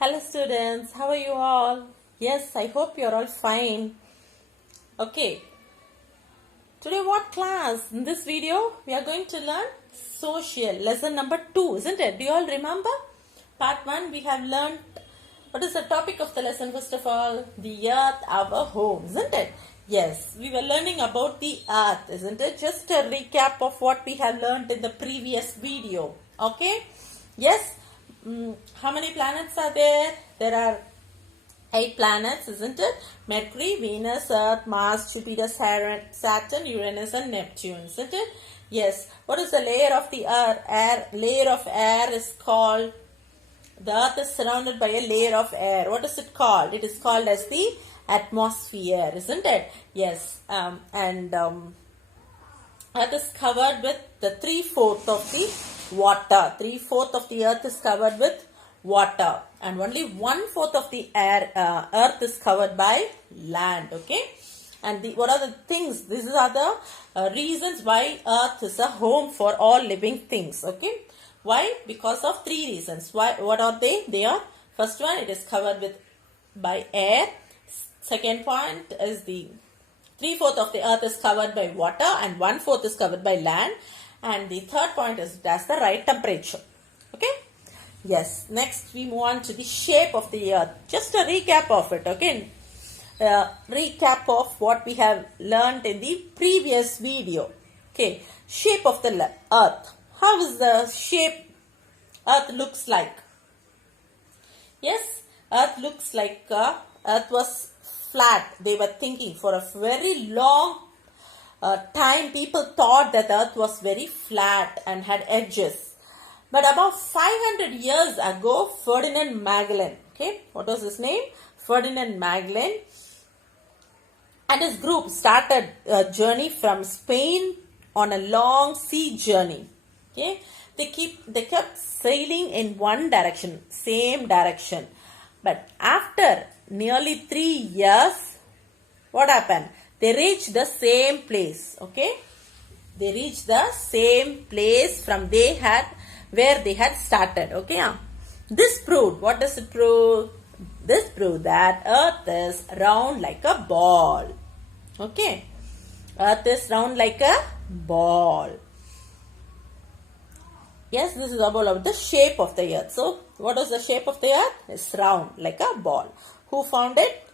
Hello students, how are you all? Yes, I hope you're all fine. Okay, today what class? In this video, we are going to learn social, lesson number 2, isn't it? Do you all remember? Part 1, we have learned, what is the topic of the lesson first of all? The earth, our home, isn't it? Yes, we were learning about the earth, isn't it? Just a recap of what we have learned in the previous video. Okay? Yes? How many planets are there? There are 8 planets, isn't it? Mercury, Venus, Earth, Mars, Jupiter, Saturn, Uranus and Neptune, isn't it? Yes. What is the layer of the air? Layer of air is called, the Earth is surrounded by a layer of air. What is it called? It is called as the atmosphere, isn't it? Yes. Earth is covered with the 3/4 of the water. 3/4 of the earth is covered with water, and only 1/4 of the earth is covered by land. Okay, and what are the things? These are the reasons why earth is a home for all living things. Okay, why? Because of 3 reasons. Why? What are they? They are, first one, it is covered with by air. Second point is the 3/4 of the earth is covered by water and 1/4 is covered by land. And the third point is it has the right temperature. Okay? Yes. Next we move on to the shape of the earth. Just a recap of it. Okay? Recap of what we have learned in the previous video. Okay. Shape of the earth. How is the shape earth looks like? Yes. Earth looks like earth was flat. They were thinking for a very long time. People thought that the earth was very flat and had edges. But about 500 years ago, Ferdinand Magellan, okay, what was his name? Ferdinand Magellan and his group started a journey from Spain on a long sea journey. Okay, they kept sailing in one direction, same direction. But after nearly 3 years, what happened? They reached the same place. Okay, they reached the same place from where they had started. Okay, this proved, what does it prove? This proved that earth is round like a ball. Okay, earth is round like a ball. Yes, this is about the shape of the earth. So, what is the shape of the earth? It's round like a ball. Who found it?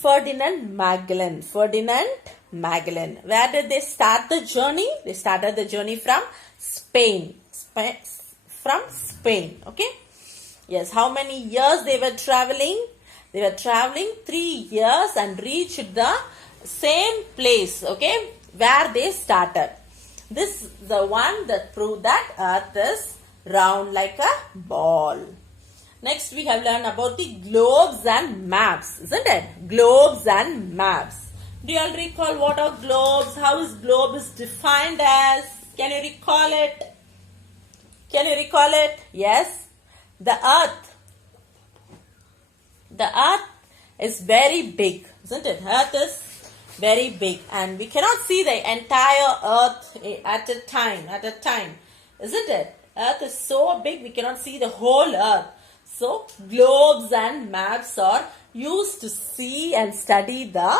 Ferdinand Magellan. Ferdinand Magellan. Where did they start the journey? They started the journey from Spain. From Spain. Okay. Yes. How many years they were traveling? They were traveling 3 years and reached the same place. Okay. Where they started. This is the one that proved that earth is round like a ball. Next we have learned about the globes and maps, isn't it? Globes and maps. Do you all recall what are globes? How is globe is defined as? Can you recall it? Can you recall it? Yes. The earth is very big, isn't it? Earth is very big and we cannot see the entire earth at a time, isn't it? Earth is so big we cannot see the whole earth. So globes and maps are used to see and study the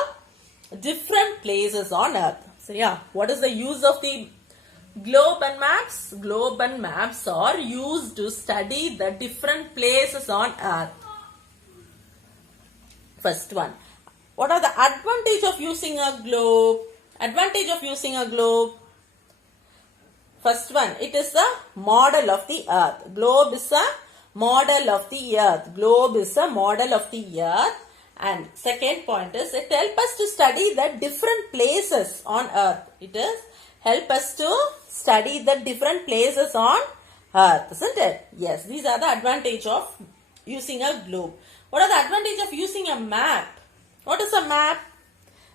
different places on earth. So yeah, what is the use of the globe and maps? Globe and maps are used to study the different places on earth. First one. What are the advantage of using a globe? Advantage of using a globe. First one, it is a model of the earth. Globe is a model of the earth. Globe is a model of the earth. And second point is, it helps us to study the different places on earth. It is help us to study the different places on earth, isn't it? Yes, these are the advantage of using a globe. What are the advantage of using a map? What is a map?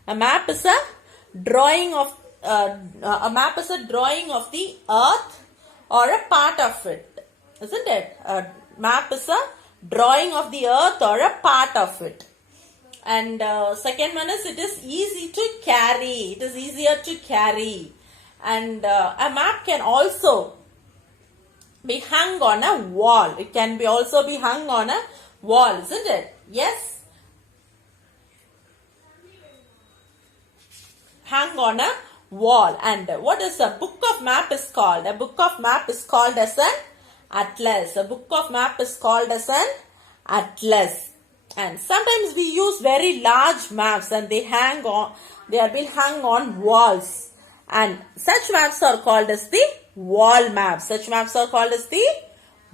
A map is a drawing of the earth or a part of it, isn't it? A map is a drawing of the earth or a part of it. And second one is, it is easy to carry. It is easier to carry. And a map can also be hung on a wall. It can be also be hung on a wall, isn't it? Yes. Hang on a wall. And what is a book of map is called? A book of map is called as an atlas. A book of map is called as an atlas. And sometimes we use very large maps and they are being hung on walls. And such maps are called as the wall maps. Such maps are called as the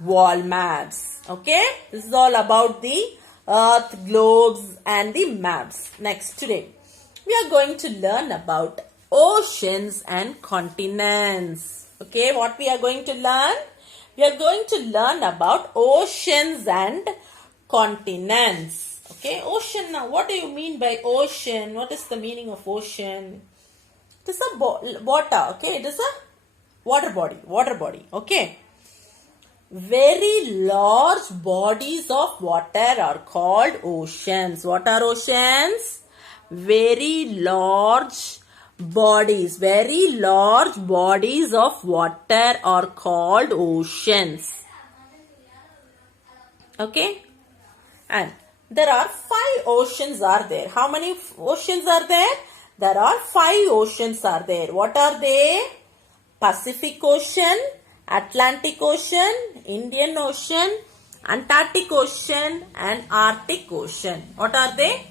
wall maps. Okay. This is all about the earth, globes and the maps. Next today, we are going to learn about oceans and continents. Okay. What we are going to learn? We are going to learn about oceans and continents. Okay. Ocean. Now, what do you mean by ocean? What is the meaning of ocean? It is a water. Okay. It is a water body. Water body. Okay. Very large bodies of water are called oceans. What are oceans? Very large bodies. Very large bodies of water are called oceans. Okay. And there are 5 oceans are there. How many oceans are there? There are 5 oceans are there. What are they? Pacific Ocean, Atlantic Ocean, Indian Ocean, Antarctic Ocean and Arctic Ocean. What are they?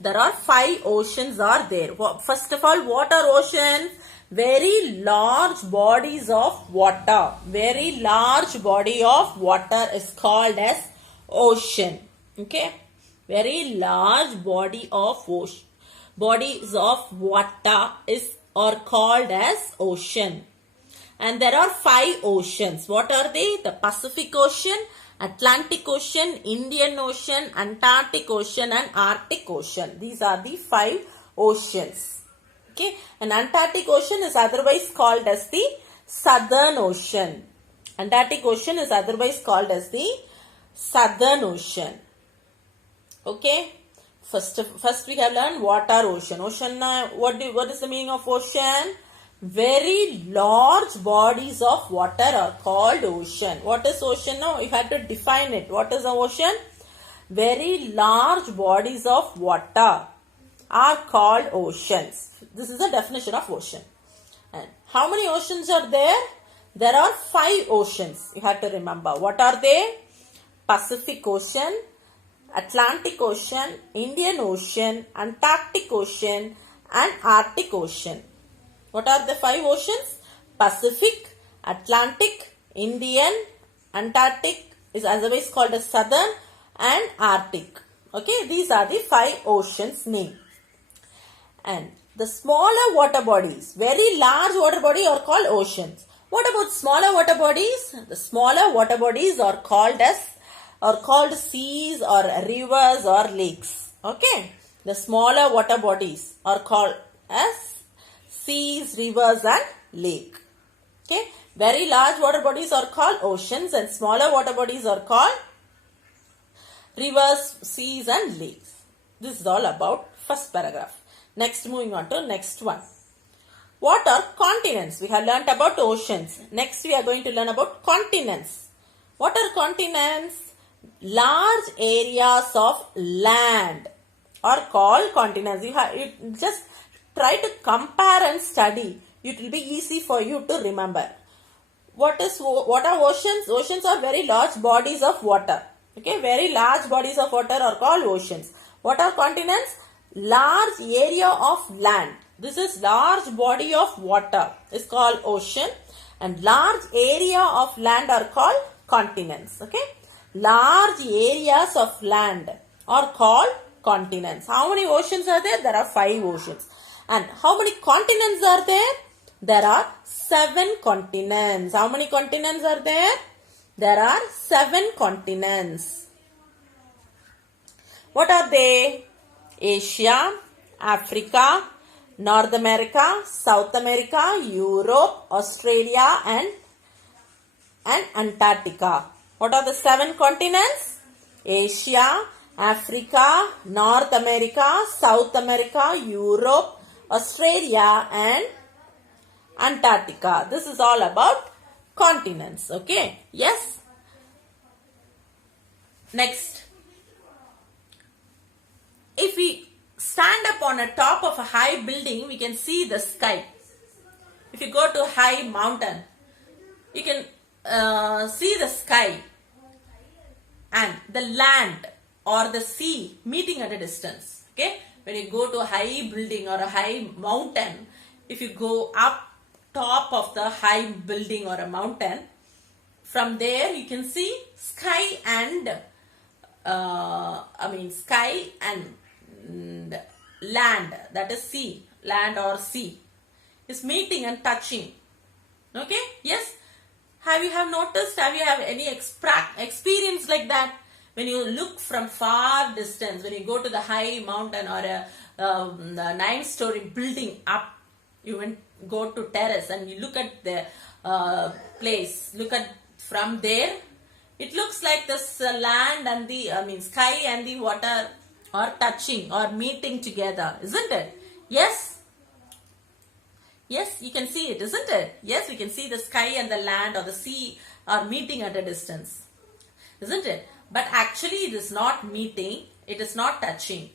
There are 5 oceans are there. First of all, what are oceans? Very large bodies of water. Very large body of water is called as ocean. Okay. Very large body of ocean. Bodies of water are called as ocean. And there are 5 oceans. What are they? The Pacific Ocean, Atlantic Ocean, Indian Ocean, Antarctic Ocean and Arctic Ocean. These are the 5 oceans. Okay. And Antarctic Ocean is otherwise called as the Southern Ocean. Antarctic Ocean is otherwise called as the Southern Ocean. Okay. First we have learned what are ocean. Ocean, what is the meaning of ocean? Very large bodies of water are called ocean. What is ocean now? You have to define it. What is the ocean? Very large bodies of water are called oceans. This is the definition of ocean. And how many oceans are there? There are 5 oceans. You have to remember. What are they? Pacific Ocean, Atlantic Ocean, Indian Ocean, Antarctic Ocean and Arctic Ocean. What are the 5 oceans? Pacific, Atlantic, Indian, Antarctic is otherwise called as Southern and Arctic. Okay, these are the 5 oceans name. And the smaller water bodies, very large water bodies are called oceans. What about smaller water bodies? The smaller water bodies are called seas or rivers or lakes. Okay, the smaller water bodies are called as seas, rivers and lake. Okay, very large water bodies are called oceans and smaller water bodies are called rivers, seas and lakes. This is all about first paragraph. Next, moving on to next one. What are continents? We have learnt about oceans. Next we are going to learn about continents. What are continents? Large areas of land are called continents. You just try to compare and study. It will be easy for you to remember. What are oceans? Oceans are very large bodies of water. Okay, very large bodies of water are called oceans. What are continents? Large area of land. This is large body of water is called ocean and large area of land are called continents. Okay, large areas of land are called continents. How many oceans are there? There are 5 oceans. And how many continents are there? There are 7 continents. How many continents are there? There are 7 continents. What are they? Asia, Africa, North America, South America, Europe, Australia and Antarctica. What are the 7 continents? Asia, Africa, North America, South America, Europe, Australia and Antarctica. This is all about continents. Okay, yes. Next, if we stand up on a top of a high building, we can see the sky. If you go to a high mountain, you can see the sky and the land or the sea meeting at a distance. Okay, when you go to a high building or a high mountain, if you go up top of the high building or a mountain, from there you can see sky and sky and land, that is sea, land or sea is meeting and touching. Okay, yes. Have you noticed, have you any experience like that? When you look from far distance, when you go to the high mountain or a 9-story building up, you go to terrace and you look at the place, look at from there, it looks like this land and the sky and the water are touching or meeting together, isn't it? Yes. Yes, you can see it, isn't it? Yes, we can see the sky and the land or the sea are meeting at a distance, isn't it? But actually it is not meeting, it is not touching.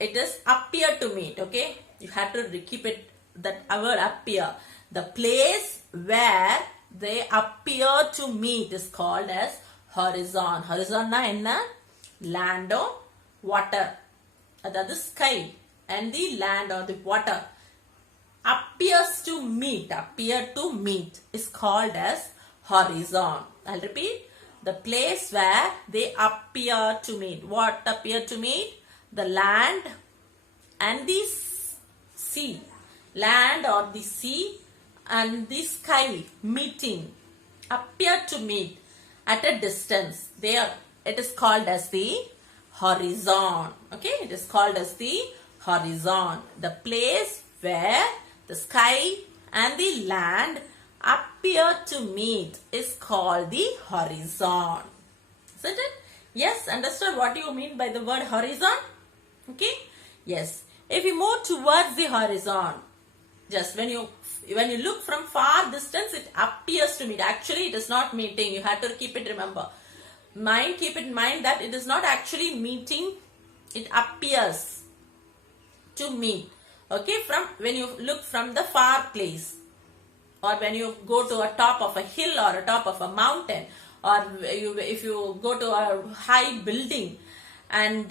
It is appear to meet, okay? You have to keep it, that word appear. The place where they appear to meet is called as horizon. Horizon na enna? Land or water. That is sky and the land or the water appears to meet is called as horizon. I'll repeat. The place where they appear to meet. What appear to meet? The land and the sea. Land or the sea and the sky meeting. Appear to meet at a distance. There it is called as the horizon. Okay, it is called as the horizon. The place where the sky and the land appear to meet is called the horizon. Isn't it? Yes, understood what you mean by the word horizon? Okay? Yes. If you move towards the horizon, just when you look from far distance, it appears to meet. Actually, it is not meeting. You have to keep it, keep it in mind that it is not actually meeting. It appears to meet. Okay, when you look from the far place, or when you go to a top of a hill or a top of a mountain, or if you go to a high building, and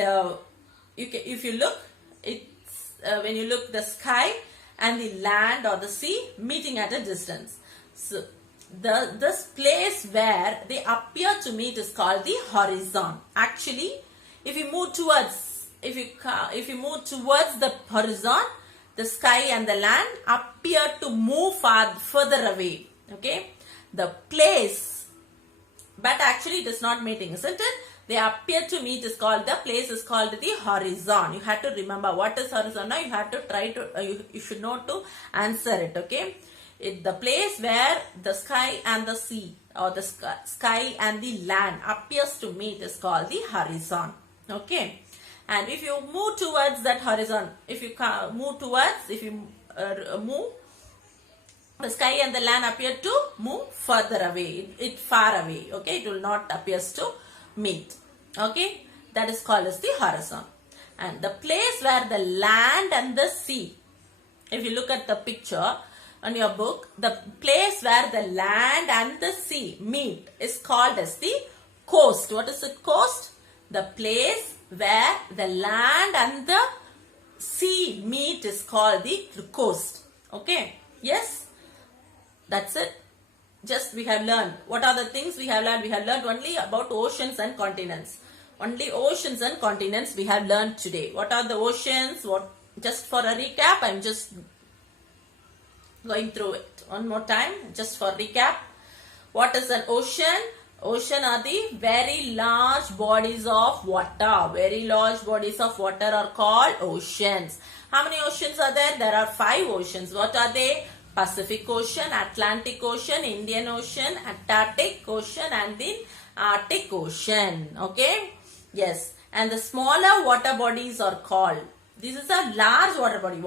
if you look, it's when you look the sky and the land or the sea meeting at a distance. So this place where they appear to meet is called the horizon. Actually, if you move towards the horizon, the sky and the land appear to move further away. Okay, the place, but actually it is not meeting, isn't it? They appear to meet is called, the place is called the horizon. You have to remember what is horizon. Now you have to try to you should know to answer it. Okay, the place where the sky and the sea or the sky and the land appears to meet is called the horizon. Okay. And if you move towards that horizon, move, the sky and the land appear to move further away. It far away. Okay, it will not appears to meet. Okay, that is called as the horizon. And the place where the land and the sea, if you look at the picture on your book, the place where the land and the sea meet is called as the coast. What is the coast? The place where the land and the sea meet is called the coast. Okay, yes, that's it. Just we have learned. What are the things we have learned? We have learned only about oceans and continents. Only oceans and continents we have learned today. What are the oceans? Just for a recap, I'm just going through it one more time, just for recap. What is an ocean? Ocean are the very large bodies of water. Very large bodies of water are called oceans. How many oceans are there? There are 5 oceans. What are they? Pacific Ocean, Atlantic Ocean, Indian Ocean, Antarctic Ocean, and the Arctic Ocean. Okay? Yes. And the smaller water bodies are called. This is a large water body.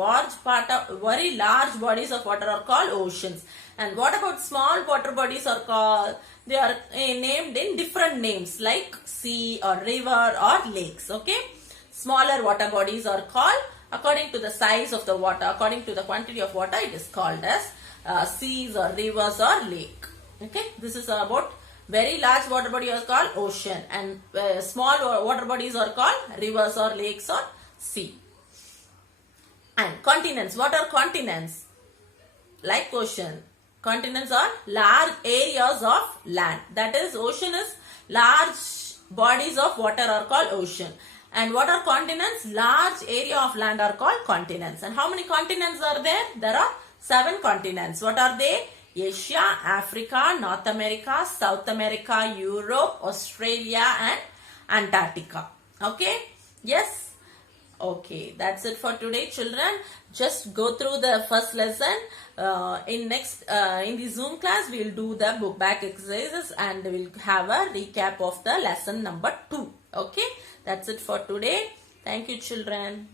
Very large bodies of water are called oceans. And what about small water bodies are called? They are named in different names like sea or river or lakes. Okay. Smaller water bodies are called according to the size of the water, according to the quantity of water, it is called as seas or rivers or lake. Okay. This is about very large water body are called ocean, and small water bodies are called rivers or lakes or sea. And continents. What are continents? Like ocean. Continents are large areas of land. That is, ocean is large bodies of water are called ocean. And what are continents? Large area of land are called continents. And how many continents are there? There are 7 continents. What are they? Asia, Africa, North America, South America, Europe, Australia and Antarctica. Okay? Yes? Okay, that's it for today, children. Just go through the first lesson. In the Zoom class, we'll do the book back exercises and we'll have a recap of the lesson number 2. Okay, that's it for today. Thank you, children.